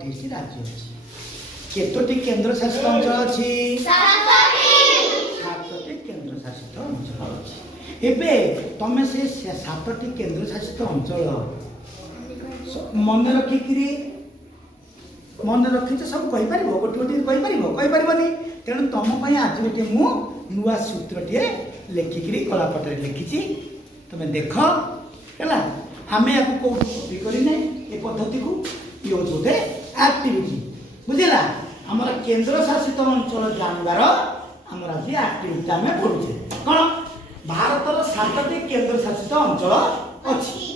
28 राज्य अछि केतोटी केंद्र शासित अंचल अछि 7टी केंद्र शासित अंचल अछि एबे तमे से 7टी केंद्र शासित अंचल मन रखी सब कहि परिबो गोटे गोटे कहि परिबोनी तेणु तुम आज गोटे मु नुआ सूत्रटे लेखिकी कलापटर लिखी तुम देख है आम या कौट कपी करने ये पद्धति को ये हूँ गोटे एक्टिविटी बुझेगा आमर केंद्र शासित अंचल जानवर आमर आज एक्टिविटी आम पढ़ुचे कौन भारतर 7टी केंद्र शासित अंचल अच्छी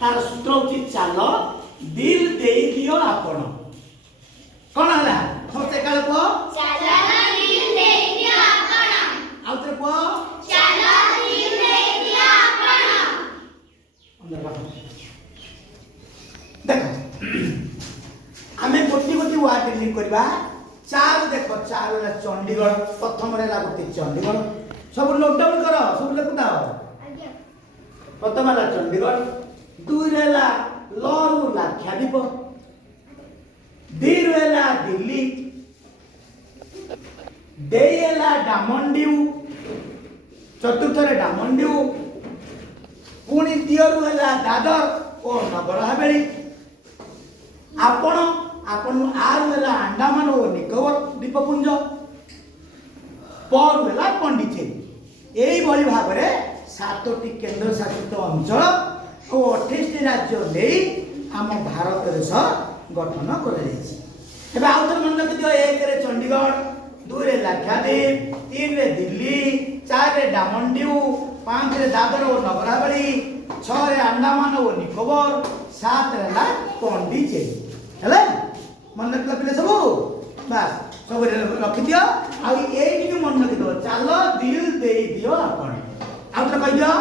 तार सूत्र हूँ चाल दिल दे दियो आपण कौन है समस्त एकाल कह आउथरे कह देख आम गोटी गोटी वार्ड लिंक करवा चार देख चार चंडीगढ़ प्रथम गोटे चंडीगढ़ सब लॉकडाउन कर सब लिखुता प्रथम है चंडीगढ़ दुई लरू लाक्षाद्वीप दीरु है दिल्ली देला डामनडिउ चतुर्थ डामनडिउ पुणी दियरु है दादर और नगर हवेली आपण आपण आरु है अंडमान और निकोबर द्वीपपुंज पर है पंडिचेरी यही भाव में 7टी केंद्र शासित अंचल और 28 राज्य नहीं आम भारत देश गठन कर मन रखिद 1 चंडीगढ़ 2 लाक्षाद्वीप 3 दिल्ली 4 डामनडिउ 5 दादर और नगर हवेली 6 अंडमान और निकोबर 7 पंडिचेरी है मन रखला पे सब बस सब रखि दियो आ मन रखि दो चाल दिल दे दियो आपण आ कह दियो